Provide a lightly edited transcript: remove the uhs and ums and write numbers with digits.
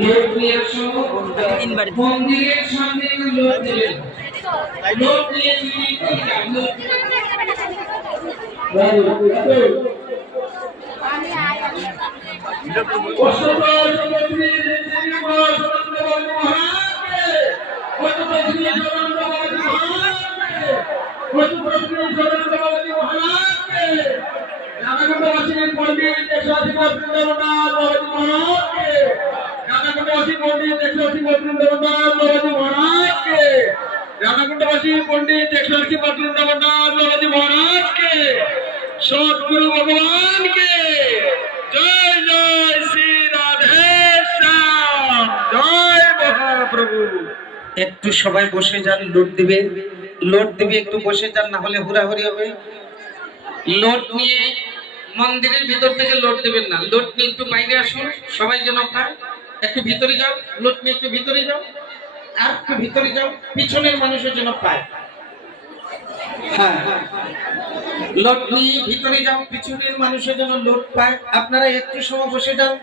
লোক নিয়ে আসো, মন্দিরের সামনে লোক দেবেন, লোক নিয়ে सतगुरु भगवान के जय जय श्री राधे श्याम जय महाप्रभु। একটু সবাই বসে যান, লোট দিবে একটু বসে যান, না হলে হুড়াহুড়ি হবে। লোট নিয়ে মন্দিরের ভিতর থেকে লোট দেবেন না, লোট নিয়ে একটু বাইরে আসুন, সবাই যেন পায়। একটু ভিতরে যাও, লোট নিয়ে একটু ভিতরে যাও, আর একটু ভিতরে যাও, পিছনের মানুষের যেন পায়। হ্যাঁ, লোট নিয়ে ভিতরে যাও, পিছনের মানুষের যেন লোট পায়। আপনারা একটু সময় বসে যান।